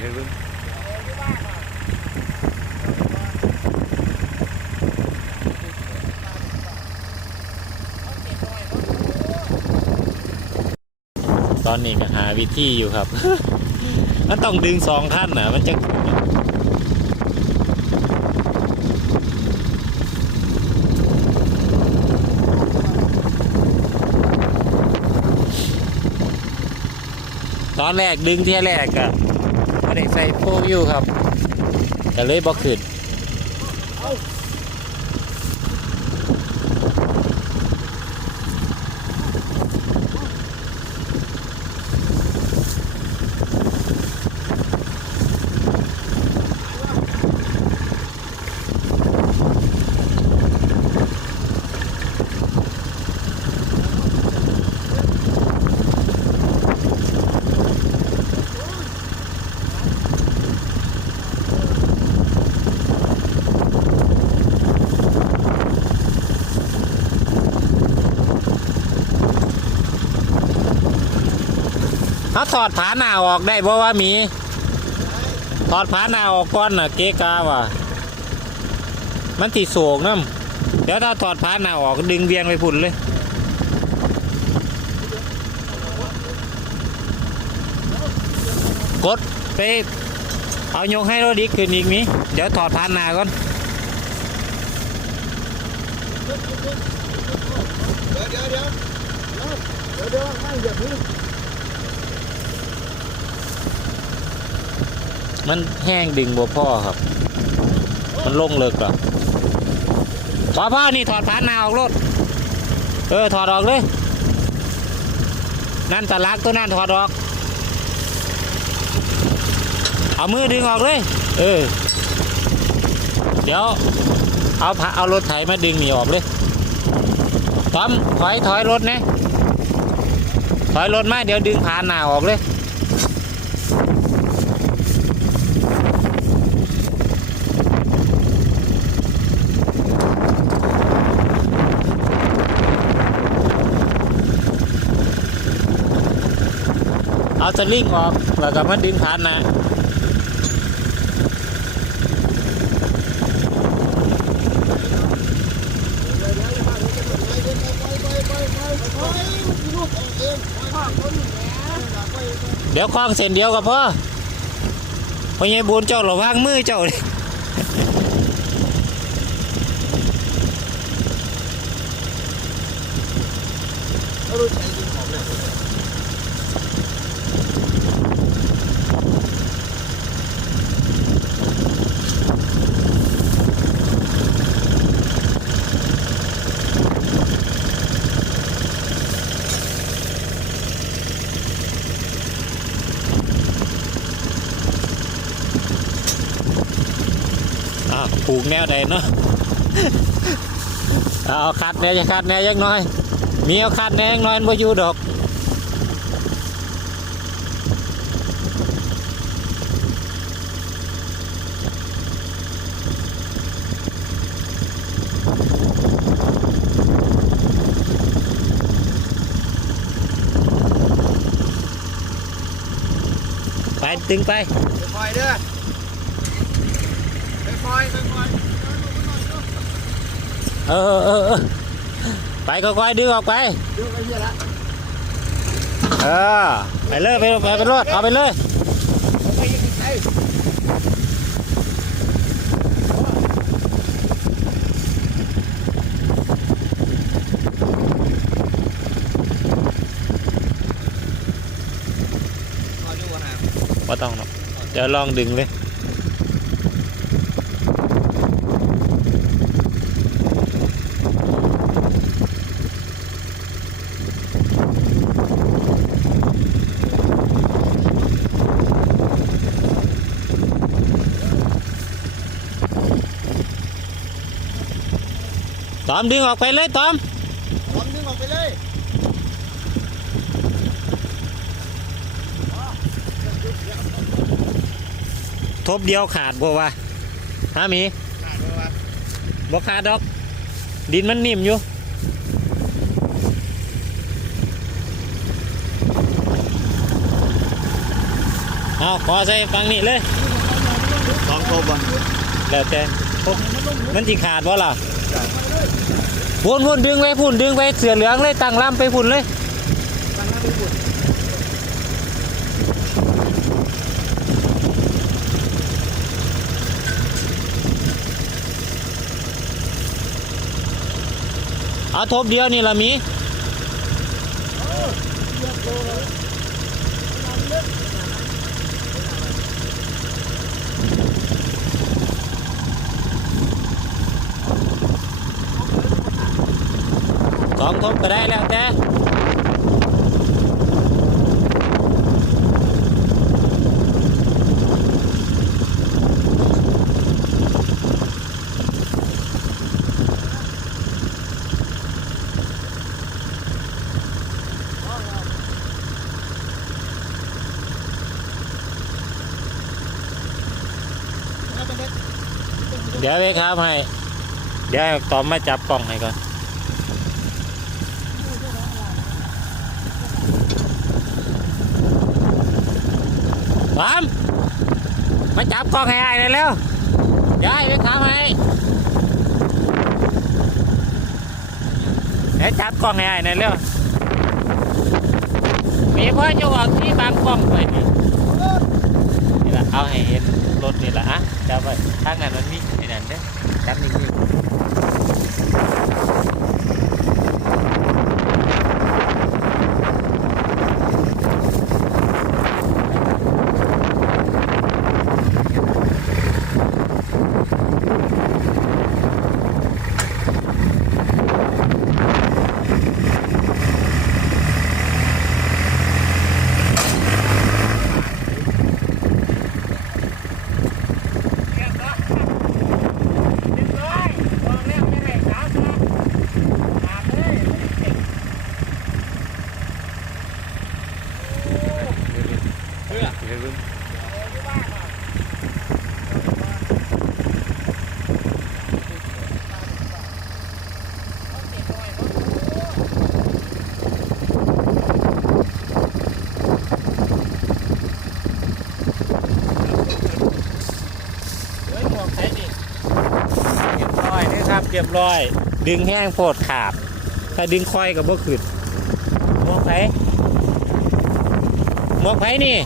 เห็นตอนนี้ก็หาวิธีอยู่ครับ มันต้องดึงสองขั้นนะมันจะตอนแรกดึงที่แรกอะ ไม่ได้ใส่โฟกอยู่ครับก็เลยบอกขึ้น เขาถอดผาหน้าออกได้เพราะว่ามี ถอดผาหน้าออกก่อนน่ะ เกกาว่ะ มันติโศกน้ำเดี๋ยวถ้าถอดผาหน้าออกดึงเบียงไปพุ่นเลยกดไปเอายกให้รถดิกขึ้นอีกนี้เดี๋ยวถอดผาหน้าก่อนเดี๋ยวเดี๋ยวเดี๋ยวเดี๋ยวเดี๋ยวไม่อย่าพึ่ง มันแห้งดึงบ่พ่อครับ มันลงเลิกหรอถอดพ่อนี่ถอดผาหนาออกรถ เออถอดออกเลย นั่นตะลักตัวนั่นถอดออก เอามือดึงออกเลย เออ เดี๋ยว เอาพาเอารถไถมาดึงหนีออกเลยตอมถอยถอยรถนะถอยรถมาเดี๋ยวดึงผาหนาออกเลย เอาสลิงออกแล้วก็มาดึงผานนะเดี๋ยวคล้องเส้นเดียวกับพ่อพ่อใหญ่บุญเจ้าระวังมือเจ้าเลยอ้าวผู กแนวใดเนาะเอาคัดแน่จะคัดแน่ยังน้อย มีเอาคัดแน่ยังน้อยมันบ่อยู่ดอกไปตึงไป ค่อยๆเด้อ ค่อยๆค่อยเออ เออเออไปก็ค่อยๆดึงออกไปๆดูไปเหี้ยละเออไปเลยไปไปไปรถเอาไปเลยไปยิงไอ้เอาดูว่าหาว่าต้องหรอกเดี๋ยวลองดึงเลย ตอมดึงออกไปเลยตอมผมดึงออกไปเลยทบเดียวขาดบ่วะฮะหมีน่าดูว่าบ่ขาดดอก ดินมันนิ่มอยู่เอาขอใส่ฟังนี่เลยสองโคบอะแล้วแต่โอ้มันจิขาดบ่ล่ะ วนวนดึงไปพุ่นดึงไปเสือเหลืองเลยตังลำไปพุ่นเลยอาทบเดียวนี่ละมี ทบก็ได้แล้วแต่เดี๋ยวไปครับให้ เดี๋ยวให้ตอมมาจับกล้องให้ก่อน พร้อมมาจับกล้องให้ไอ้เลยเร็วเดี๋ยไปทำให้เดี๋ยวจับกล้องให้ไอ้หน่อยเร็วมีพ่อจะบอกที่บางกล้องไปนี่นี่ละเอาให้เห็นรถนี่ละอะจับไปทางนั้นมันมีที่นั่นเด้จับนิ่งเฮ้ยหมวกใส่ดิเรียบร้อยนะครั บร้อย ดึงแห้งโพดขาบ ถ้าดึงค่อยกับบ่ขึ้นหมวกไผหมวกไผนี่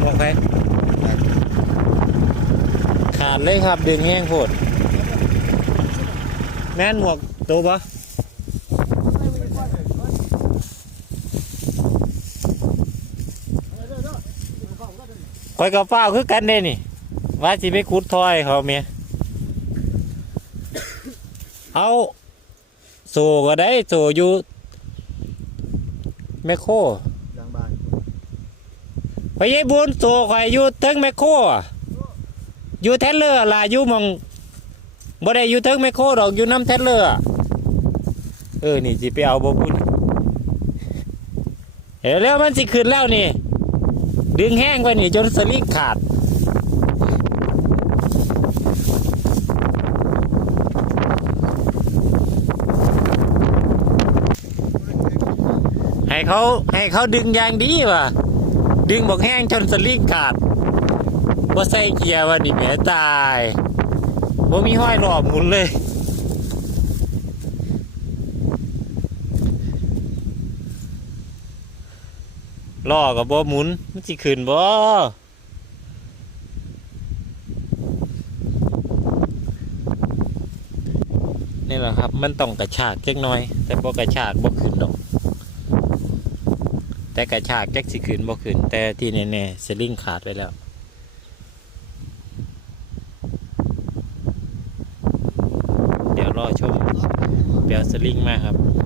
หมวกไผขาดเลยครับ ดึงแห้งโพด แม่นหมวกโตปะคอยกับเฝ้าคือกันเด้นี่ ว่าสิไปขุดทอยเขาเมียเอาโซก็ได้โซอยู่แมคโครหลังบ้านไปยัยบุญโซคอยอยู่เทิงแมคโครอะอยู่แทนเลอร์ล่ะอยู่หมองบ่ได้อยู่เทิงแมคโครดอกอยู่น้ำแทนเลอร์อะเออนี่สิไปเอาบ่พุ่นเห็นแล้วมันสิขึ้นแล้วนี่ ดึงแห้งไปนี่จนสลิงขาด ให้เขาให้เขาดึงยางดีว่ะ ดึงบอกแห้งจนสลิงขาดว่าใส่เกียร์วันนี้แหมตายว่ามีห้อยหลอบหมุนเลย ล่อกับบ่หมุนมันสิขึ้นบ่นี่แหละครับ มันต้องกระชากเล็กน้อย แต่บ่กระชากบ่ขึ้นดอก แต่กระชากแจ็คสิขืนบ่ขืนแต่ที่แน่ๆสลิงขาดไปแล้วเดี๋ยวรอชมเปียวสลิงมาครับ